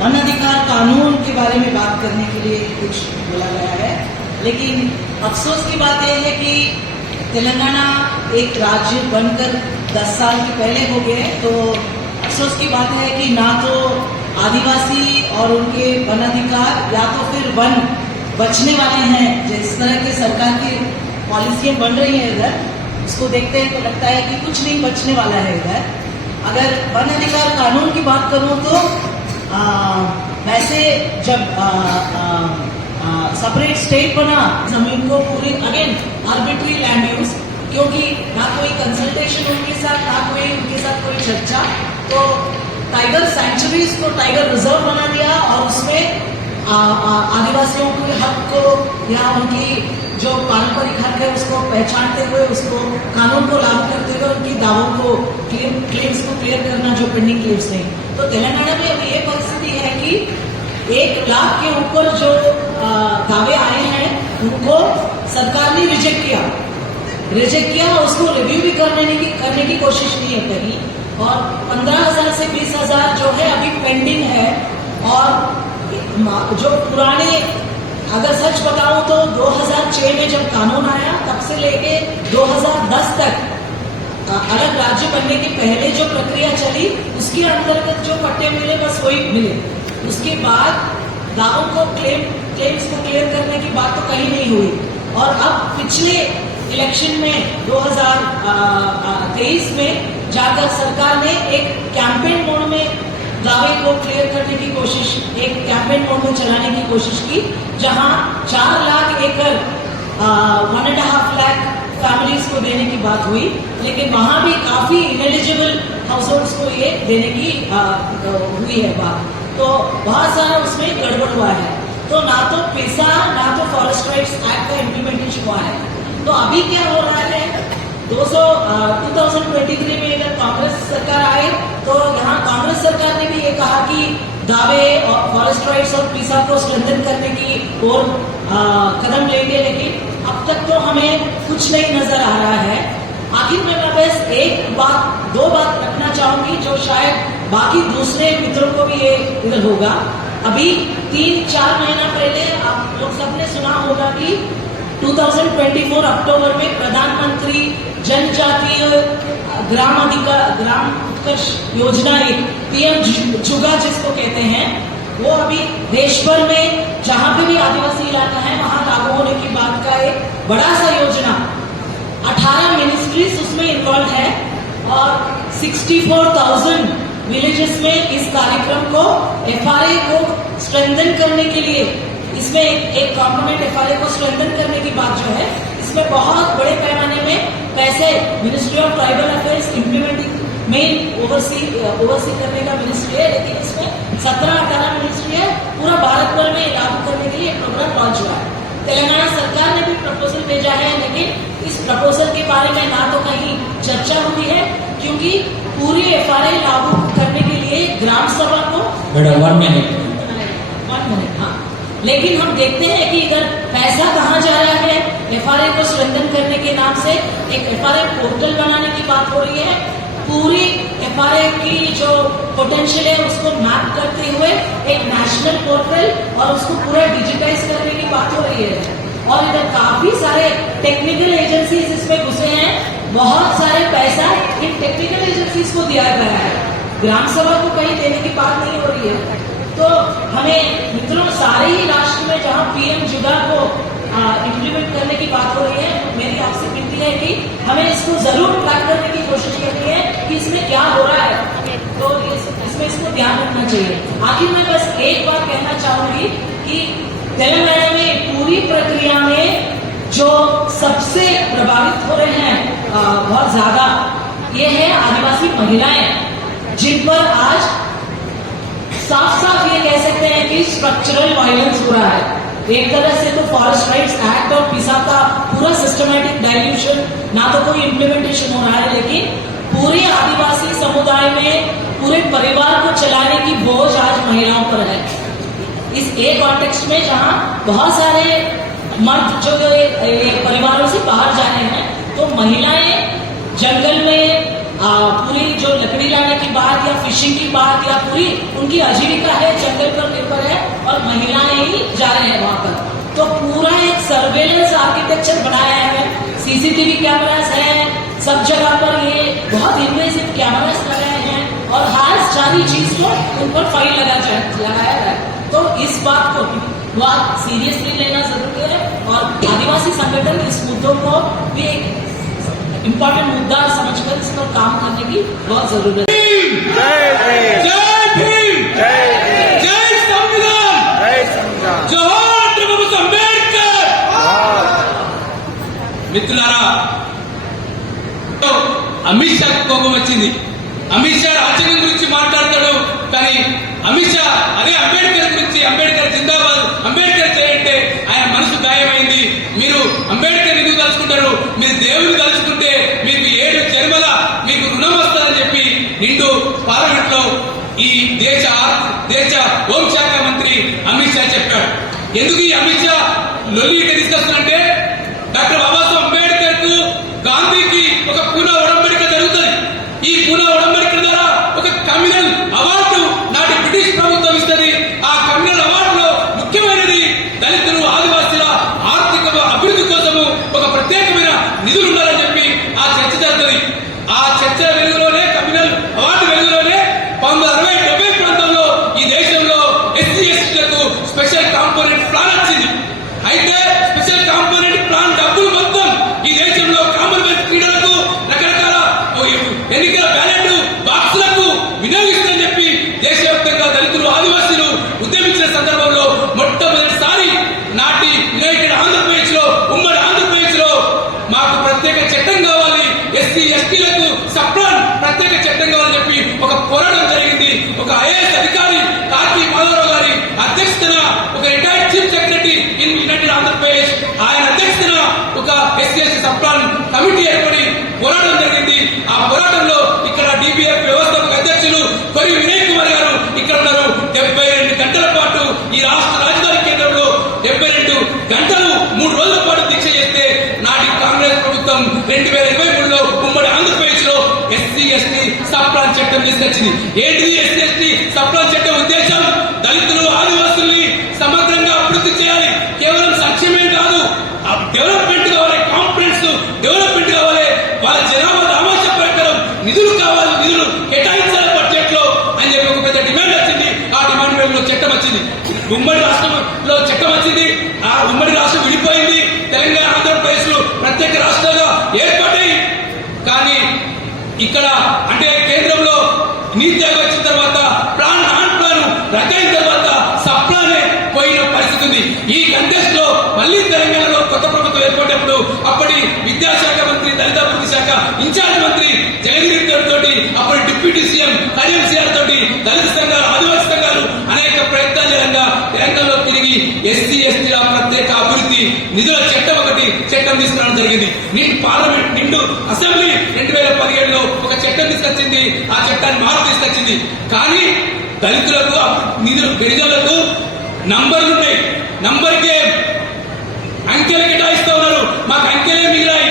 वन अधिकार कानून के बारे में बात करने के लिए कुछ बोला गया है, लेकिन अफसोस की बात यह है कि तेलंगाना एक राज्य बनकर 10 साल के पहले हो गए। तो अफसोस की बात है कि ना तो आदिवासी और उनके वन अधिकार या तो फिर वन बचने वाले हैं। जिस तरह के सरकार की पॉलिसियां बन रही हैं इधर, उसको देखते हैं तो लगता है कि कुछ नहीं बचने वाला है इधर। अगर वन अधिकार कानून की बात करूं तो वैसे जब सेपरेट स्टेट बना, जमीन को पूरी अगेन आर्बिट्री लैंड यूज, क्योंकि ना कोई कंसल्टेशन उनके साथ, ना कोई उनके साथ कोई चर्चा, तो टाइगर सेंचुरीज को टाइगर रिजर्व बना दिया और उसमें आदिवासियों के हक को या उनकी जो पारंपरिक हक है उसको पहचानते हुए, उसको कानून को लागू करते हुए उनकी दावों को क्लेम्स को क्लियर करना, जो पेंडिंग क्लेम्स नहीं। तो तेलंगाना में अभी ये परिस्थिति है कि 1 लाख के ऊपर जो दावे आए हैं उनको सरकार ने रिजेक्ट किया, उसको रिव्यू भी करने की कोशिश नहीं है कहीं। और 15,000 से 20,000 जो है अभी पेंडिंग है। और जो पुराने, अगर सच बताऊं तो 2006 में जब कानून आया तब से लेके 2010 तक अलग राज्य बनने के पहले जो प्रक्रिया चली, उसके अंतर्गत जो पट्टे मिले बस वही मिले। उसके बाद दावों को क्लेम्स को क्लियर करने की बात तो कहीं नहीं हुई। और अब पिछले इलेक्शन में 2023 में जाकर सरकार ने एक कैंपेन मोड में दावे को क्लियर करने की कोशिश, एक कैंपेन मोड में चलाने की कोशिश की, जहां 4 लाख एकड़ 1.5 लाख फैमिलीज को देने की बात हुई, लेकिन वहां भी काफी इनएलिजिबल हाउसहोल्ड्स को ये देने की हुई है बात। तो बहुत सारा उसमें गड़बड़ हुआ है। तो ना तो पैसा, ना तो फॉरेस्ट राइट्स एक्ट का इम्प्लीमेंटेशन हुआ है। तो अभी क्या हो रहा है, 2023 में अगर कांग्रेस सरकार आए तो यहाँ कांग्रेस सरकार ने भी ये कहा कि दावे और फॉरेस्ट राइट्स और पीसा को स्ट्रेंथन करने की ओर कदम लेंगे, लेकिन अब तक तो हमें कुछ नहीं नजर आ रहा है। आखिर में मैं बस 2 बात रखना चाहूंगी जो शायद बाकी दूसरे मित्रों को भी ये इधर होगा। अभी 3-4 महीना पहले आप लोग सबने सुना होगा कि 2024 अक्टूबर में प्रधानमंत्री जनजातीय ग्राम उत्कर्ष योजना, एक PM जुगा जिसको कहते हैं, वो अभी देश भर में जहां पे भी आदिवासी इलाका है वहां लागू होने की बात का एक बड़ा सा योजना, 18 मिनिस्ट्रीज उसमें इन्वॉल्व है और 64,000 विलेजेस में इस कार्यक्रम को FRA को स्ट्रेंथन करने के लिए, इसमें एक कॉम्पोनेंट FRA को स्ट्रेंथन करने की बात जो है, इसमें बहुत बड़े पैमाने में पैसे ministry of tribal affairs implementing main oversee करने का मिनिस्ट्री है, लेकिन इसमें 17-18 मिनिस्ट्री है। पूरा भारत भर में लागू करने के लिए प्रोग्राम लॉन्च हुआ है। तेलंगाना सरकार ने भी प्रपोजल भेजा है, लेकिन इस प्रपोजल के बारे में ना तो कहीं चर्चा हुई है, क्योंकि पूरी FRA लागू करने के लिए ग्राम सभा को 1 मिनट, हाँ, लेकिन हम देखते हैं कि इधर पैसा कहाँ जा रहा है। FRA को स्ट्रेंथन करने के नाम से एक FRA पोर्टल बनाने की बात हो रही है। पूरी FRA की जो पोटेंशियल है उसको मैप करते हुए एक नेशनल पोर्टल और उसको पूरा डिजिटाइज करने की बात हो रही है। और इधर काफी सारे टेक्निकल एजेंसीज इसमें घुसे हैं, बहुत सारे पैसा इन टेक्निकल एजेंसीज को दिया गया है, ग्राम सभा को कहीं देने की बात नहीं हो रही है। तो हमें मित्रों, सारे ही राष्ट्र में जहां PM जुगा को इम्प्लीमेंट करने की बात हो रही है, मेरी आपसे विनती है कि हमें इसको जरूर ट्रैक करने की कोशिश करनी है कि इसमें क्या हो रहा है, तो इसमें इसको ध्यान रखना चाहिए। आखिर मैं बस एक बात कहना चाहूंगी कि तेलंगाना में पूरी प्रक्रिया में जो सबसे प्रभावित हो रहे हैं बहुत ज्यादा, ये है आदिवासी महिलाएं, जिन पर आज साफ ये कह सकते हैं कि स्ट्रक्चरल वायलेंस हो रहा है। एक तरह से तो फॉरेस्ट राइट्स एक्ट और पीसा का पूरा सिस्टमैटिक डाइल्यूशन, ना तो कोई इम्प्लीमेंटेशन हो रहा है, लेकिन पूरे आदिवासी समुदाय में पूरे परिवार को चलाने की बोझ आज महिलाओं पर है। इस एक कॉन्टेक्स्ट में जहां बहुत सारे मर्द जो परिवारों से बाहर जा रहे हैं, तो महिलाएं जंगल में पूरी जो लकड़ी लाने की बात या फिशिंग की बात या पूरी उनकी आजीविका है, जंगल पर निर्भर है और महिलाएं ही जा रहे हैं वहां पर। तो पूरा एक सर्वेलेंस आर्किटेक्चर बनाया है, सीसीटीवी कैमरास है सब जगह पर, ये बहुत इन्वेसिव कैमरास लगाए हैं और हर सारी चीज को उन पर फाइन लगाया है। तो इस बात को बहुत सीरियसली लेना जरूरी है और आदिवासी संगठन इस मुद्दों को भी एक इम्पोर्टेंट मुद्दा समझकर इस पर काम करने की बहुत जरूरत है। जय भीम, जय संविधान, जोहार డాక్టర్ అంబేద్కర్। మిత్రులారా, అమిత్ షా కోపం వచ్చింది. అమిత్ షా రాజ్యాంగం గురించి మాట్లాడతాడు, కానీ అమిత్ షా అదే అంబేద్కర్ గురించి, అంబేద్కర్ జిందాబాద్, అంబేద్కర్ చేయంటే ఆయన మనసు గాయమైంది. మీరు అంబేద్కర్ ఎందుకు తలుచుకుంటారు, మీరు దేవుని తలుచుకుంటే మీకు 7 జన్మల మీకు రుణం వస్తుందని చెప్పి నిండు పార్లమెంట్ లో ఈ దేశ హోంశాఖ మంత్రి అమిత్ షా చెప్పాడు. ఎందుకు ఈ అమిత్ షా లొల్లి తీసుకొస్తానంటే, డాక్టర్ బాబాసాహెబ్ అంబేద్కర్ కు గాంధీకి ఒక పూనా ఒడంబడిక జరుగుతుంది. ఈ పూనా ఒడంబడిక ద్వారా ఒక కమ్యూనల్ అవార్డు నాటి బ్రిటిష్ ప్రభుత్వం ఇస్తుంది. ఆ కమ్యూనల్ అవార్డులో ముఖ్యమైనది దళితులు, ఆదివాసీల ఆర్థిక అభివృద్ధి కోసము ఒక ప్రత్యేకమైన నిధులు ఉండాలని చెప్పి ఆ చర్చ జరుగుతుంది. ఆ చర్చ వెలుగులోనే, కమ్యూనల్ అవార్డు వెలుగులోనే 1960-70 ప్రాంతంలో ఈ దేశంలో ఎస్సీ ఎస్టీలకు స్పెషల్ కాంపోనెంట్ ప్లాన్ వచ్చింది. అయితే స్పెషల్ కాంపోనెంట్ ప్లాన్ డబ్బులు మొత్తం ఈ దేశంలో కామన్వెల్త్ క్రీడలకు, రకరకాల ఎన్నికల బ్యాలెట్ బాక్సులకు వినియోగిస్తుందని చెప్పి దేశవ్యాప్తంగా దళితులు, ఆదివాసీలు ఉద్యమించిన సందర్భంలో మొట్టమొదటిసారి నాటి యునైటెడ్ ఆంధ్రప్రదేశ్ లో, ఉమ్మడి ఆంధ్రప్రదేశ్ లో మాకు ప్రత్యేక చట్టం కావాలి, ఎస్సీ ఎస్టీలకు సప్లాన్ ప్రత్యేక చట్టం కావాలని చెప్పి ఒక పోరాటం జరిగింది. ఒక ఐఏఎస్ అధికారి కాకి మాధవరావు గారి అధ్యక్షతన, ఒక retired chief secretary in United Andhra Pradesh, ఆయన అధ్యక్షతన ఒక ఎస్సీ ఎస్టీ సప్లాన్ కమిటీ ఏర్పడి పోరాటం జరిగింది. ఆ పోరాటంలో ఇక్కడ డిబిఎఫ్ వ్యవస్థాపక అధ్యక్షులు కొరి వినయ్ కుమార్ గారు ఇక్కడ ఉన్నారు. 72 గంటల పాటు ఈ రాష్ట్ర రాజధాని కేంద్రంలో 72 గంటలు 3 రోజుల పాటు దీక్ష చేస్తే నాటి కాంగ్రెస్ ప్రభుత్వం 2023లో ఉమ్మడి ఆంధ్రప్రదేశ్ లో ఎస్సీ ఎస్టీ సప్లాన్ చట్టం తీసుకొచ్చింది. ఏంటిది ఎస్సీ ఎస్టీ సప్లాన్ చట్టం ఉద్దేశం? దళితులు, ఆదివాసుల్ని సమగ్రంగా అభివృద్ధి చేయాలి. కేవలం సంక్షేమం కాదు, డెవలప్మెంట్ కావాలి, కాంప్రహెన్స్ డెవలప్మెంట్ కావాలి. వాళ్ళ జనాభా రామాంశ ప్రకారం నిధులు కావాలి, నిధులు కేటాయించాలి బడ్జెట్ లో అని చెప్పి ఒక పెద్ద డిమాండ్ వచ్చింది. ఆ డిమాండ్ మేరకు చట్టం వచ్చింది. ఉమ్మడి రాష్ట్రంలో చట్టం వచ్చింది. ఆ ఉమ్మడి రాష్ట్రం విడిపోయింది. తెలంగాణ, ఆంధ్రప్రదేశ్ లో ప్రత్యేక రాష్ట్రాలుగా ఏర్పడ్డాయి. కానీ ఇక్కడ అంటే కేంద్రంలో నీతి ఆయోగ్ వచ్చిన తర్వాత ప్లాన్, నాన్ ప్లాన్ రకైన తర్వాత సప్లానే పోయిన పరిస్థితి ఉంది. ఈ కంటెస్ట్ లో మళ్ళీ తెలంగాణలో కొత్త ప్రభుత్వం ఏర్పడినప్పుడు అప్పటి విద్యాశాఖ మంత్రి, దళితాభివృద్ధి శాఖ ఇన్ఛార్జ్ మంత్రి జగదీర్ తోటి, అప్పటి డిప్యూటీ సీఎం కరీం సిఆర్ తోటి దళిత సంఘాలు, ఆదివాసీ సంఘాలు అనేక ప్రయత్నాలు చేయంగా తెలంగాణలో తిరిగి ఎస్సీ ఎస్టీల ప్రత్యేక అభివృద్ధి నిధుల చట్టం చట్టం తీసుకురావడం జరిగింది. పార్లమెంట్ నిండు అసెంబ్లీ 2017లో ఒక చట్టం తీసుకొచ్చింది. ఆ చట్టాన్ని మార్పు తీసుకొచ్చింది. కానీ దళితులకు, నిధులు, గిరిజనులకు నంబర్లు ఉన్నాయి. నంబర్కే అంకెలు కేటాయిస్తూ ఉన్నారు. మాకు అంకెలే మిగిలాయి,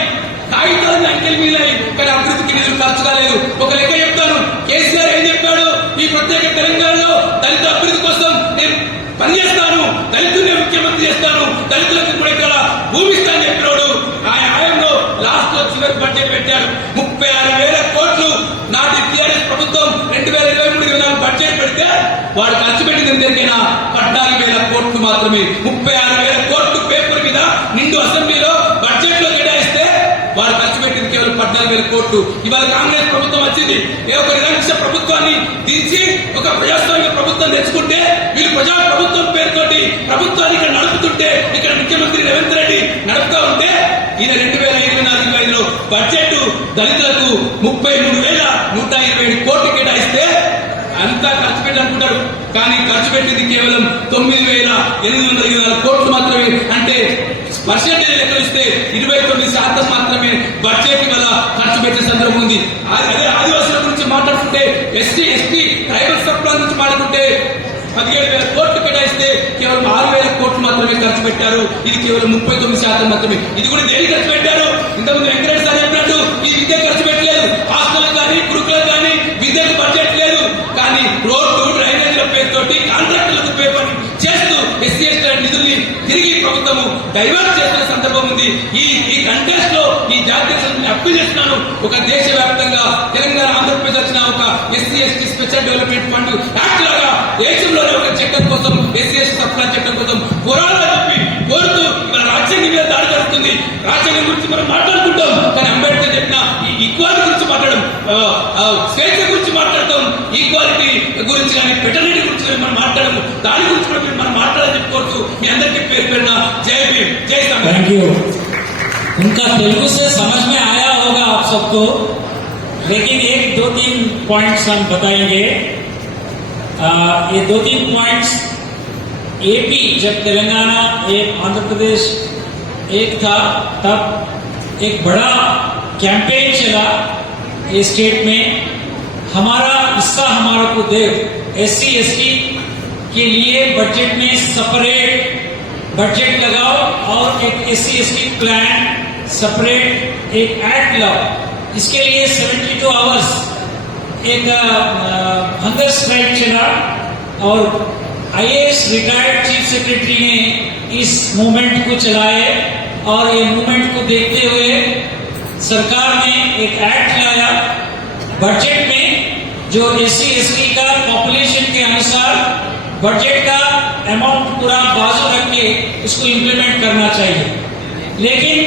కాగితాలు అంకెలు మిగిలాయి, కానీ అభివృద్ధికి నిధులు ఖర్చు కాలేదు. ఒక లెక్క చెప్తాను. కేసీఆర్ ఏం చెప్పాడు? ఈ ప్రత్యేక తెలంగాణలో దళిత అభివృద్ధి కోసం నేను పనిచేస్తాను, దళితుల్ని ముఖ్యమంత్రి చేస్తాను, దళితులకు కూడా ఇక్కడ భూమి ఇస్తానని చెప్పినాడు. ఆయన ఆయంలో లాస్ట్ లో చివరి బడ్జెట్ పెట్టాడు. 36,000 కోట్లు నాటి టీఆర్ఎస్ ప్రభుత్వం 2023-24 బడ్జెట్ పెడితే వాడు ఖర్చు పెట్టింది ఎంతైనా 14,000 కోట్లు మాత్రమే. 36,000 కోట్లు పేపర్ మీద నిండు అసెంబ్లీలో బడ్జెట్ లో కేటాయిస్తే వాడు ఖర్చు పెట్టింది కేవలం 14,000 కోట్లు. ఇవాళ కాంగ్రెస్ ప్రభుత్వం వచ్చింది. ఒక నిరంకుశ ప్రభుత్వాన్ని దించి ఒక ప్రజాస్వామిక ప్రభుత్వం తెచ్చుకుంటే, వీళ్ళు ప్రజా ప్రభుత్వం పేరుతోటి ప్రభుత్వాన్ని ఇక్కడ నడుపుతుంటే, ఇక్కడ ముఖ్యమంత్రి రేవంత్ రెడ్డి నడుపుతా ఉంటే, ఈయన 2024-25లో బడ్జెట్ దళితులకు 33,127 కోట్లు కేటాయిస్తే అంతా ఖర్చు పెట్టాలనుకుంటాడు. కానీ ఖర్చు పెట్టింది కేవలం 9,824 కోట్లు మాత్రమే. అంటే పర్సెంటేజ్ లెక్క ఇస్తే 29% మాత్రమే బడ్జెట్ వల్ల ఖర్చు పెట్టే సందర్భం ఉంది. అదే ఆదివాసుల గురించి మాట్లాడుకుంటే, ఎస్సీ ఎస్టీ ట్రైబల్ సప్లాన్ గురించి మాట్లాడుకుంటే 17,000 కోట్లు కేటాయిస్తే కేవలం 6,000 కోట్లు మాత్రమే ఖర్చు పెట్టారు. ఇది కేవలం 39% మాత్రమే. ఇది కూడా దేనికి ఖర్చు పెట్టారు? ఇంతకుముందు వెంకటరెడ్డి సార్ చెప్పినట్టు ఈ విద్య ఖర్చు పెట్టలేదు. హాస్టల్ కానీ, గురుకులకు కానీ విద్య డైవర్ట్ చేస్తున్న సందర్భం ఉంది. ఈ కంటెస్ట్ లో ఈ జాతీయ సమితిని అప్పీల్ చేస్తున్నాను. ఒక దేశవ్యాప్తంగా తెలంగాణ ఆంధ్రప్రదేశ్ వచ్చిన ఒక SC ST special development fund act లాగా దేశంలోనే ఒక చట్టం కోసం ఎస్సీ ఎస్టీ సప్లా చట్టం కోసం పోరాడాలని చెప్పి కోరుతూ మన రాజ్యాంగం మీద దాడి జరుగుతుంది. రాజ్యాంగం గురించి మనం మాట్లాడుకుంటాం, కానీ అంబేద్కర్ చెప్పిన ఈ ఈక్వాలిటీ గురించి మాట్లాడడం, స్వేచ్ఛ గురించి మాట్లాడతాం, ఈక్వాలిటీ గురించి కానీ ఫెటర్నిటీ గురించి కానీ మనం మాట్లాడము. దాని గురించి కూడా మనం మాట్లాడాలని చెప్పి కోరుతూ మీ అందరికీ పేరు పేరున జై భీమ్, జై సంఘ. Thank you. उनका तेलुगु से समझ में आया होगा आप सबको, लेकिन एक दो तीन पॉइंट्स हम बताएंगे। ये दो तीन पॉइंट्स, एपी जब तेलंगाना एक आंध्र प्रदेश एक था तब एक बड़ा कैंपेन चला ये स्टेट में, हमारा हिस्सा हमारा को देव, एससी एसटी के लिए बजट में सेपरेट बजट लगाओ और एक एससी एसटी प्लान सेपरेट एक एक्ट लाओ। इसके लिए 72 आवर्स एक हंगर स्ट्राइक चला और आईएएस रिटायर्ड चीफ सेक्रेटरी ने इस मूवमेंट को चलाए और ये मूवमेंट को देखते हुए सरकार ने एक एक्ट लाया। बजट में जो एससी एसटी का पॉपुलेशन के अनुसार बजट का अमाउंट पूरा बाजू रख के इसको इम्प्लीमेंट करना चाहिए, लेकिन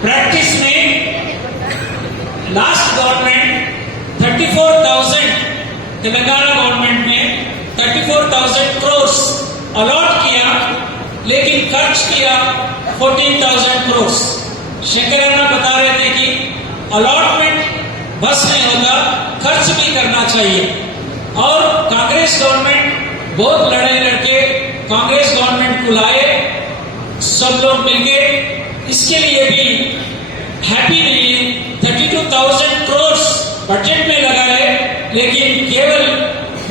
प्रैक्टिस में लास्ट गवर्नमेंट 34,000 तेलंगाना गवर्नमेंट ने 34,000 करोड़ अलॉट किया, लेकिन खर्च किया 14,000 करोड़। शंकरन्ना बता रहे थे कि अलॉटमेंट बस नहीं होता, खर्च भी करना चाहिए। और कांग्रेस गवर्नमेंट बहुत लड़ाई लड़के कांग्रेस गवर्नमेंट को लाए, सब लोग मिलके, इसके लिए भी हैप्पी नहीं है। 32,000 करोड़ बजट में लगाए, लेकिन केवल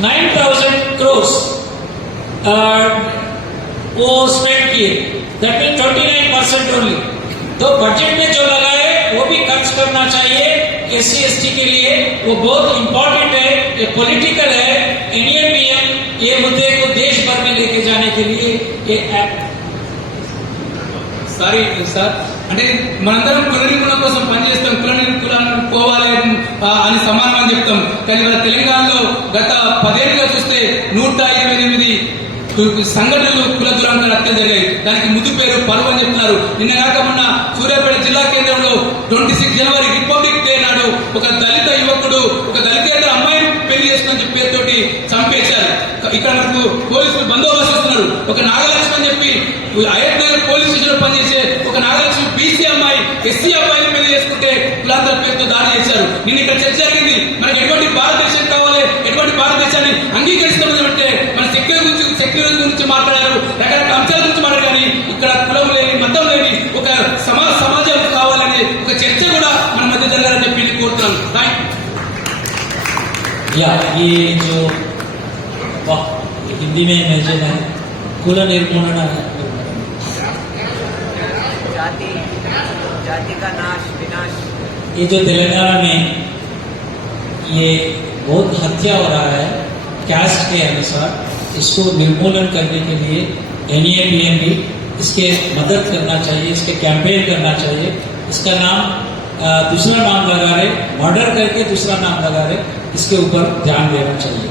9,000 करोड़ वो स्पेंड किए, दैट मीन 29% ओनली। तो बजट में जो लगाए वो भी खर्च करना चाहिए एससी एसटी के लिए, वो बहुत इंपॉर्टेंट है, ये पॉलिटिकल है। एनईएपीएम ये मुद्दे को देश भर में लेके जाने के लिए ये एक्ट। సారీ సార్, అంటే మనందరం కుల నిర్మూలన కోసం పనిచేస్తాం, కులాన్ని పోవాలి అని సమానం చెప్తాం. కానీ మన తెలంగాణలో గత 10 ఏళ్ళుగా చూస్తే 128 సంఘటనలు కుల దురాంకాల హత్యలు జరిగాయి. దానికి ముద్దు పేరు పరువు అని చెప్తున్నారు. నిన్న కాక మొన్న సూర్యాపేట జిల్లా కేంద్రంలో 26 జనవరి రిపబ్లిక్ డే నాడు ఒక దళిత యువకుడు ఒక దళితేతర అమ్మాయిని పెళ్లి చేసుకుని చెప్పి పేరుతోటి చంపేశారు. ఇక్కడ మనకు పోలీసులు బందోబస్తు వస్తున్నారు. ఒక నాగలక్ష్మి అని చెప్పి అయోధ్య పోలీస్ స్టేషన్ పనిచేసే ఒక నాగలక్ష్మి బీసీ అమ్మాయి ఎస్సీ అమ్మాయిని పెళ్లి చేసుకుంటే కులాంతర పేరుతో దాడి చేశారు. నిన్న ఇక్కడ చర్చ జరిగింది. మనకి ఎటువంటి భారతదేశం కావాలి, ఎటువంటి భారతదేశాన్ని అంగీకరిస్తామంటే మన సెక్యులర్ గురించి మాట్లాడారు, రకరకాల అంశాల గురించి మాట్లాడారు. కానీ ఇక్కడ కులం లేని, మతం లేని ఒక సమాజం కావాలని ఒక చర్చ కూడా మన మధ్య జరగాలని చెప్పి కోరుతున్నాను. థ్యాంక్ या ये जो हिंदी में मेजर है कुल निर्मूलन है, जाति का नाश विनाश। ये जो तेलंगाना में ये बहुत हत्या हो रहा है कास्ट के अनुसार, इसको निर्मूलन करने के लिए एनईएपीएम भी इसके मदद करना चाहिए, इसके कैंपेन करना चाहिए। इसका नाम दूसरा नाम लगा रहे, मर्डर करके दूसरा नाम लगा रहे, इसके ऊपर ध्यान देना चाहिए।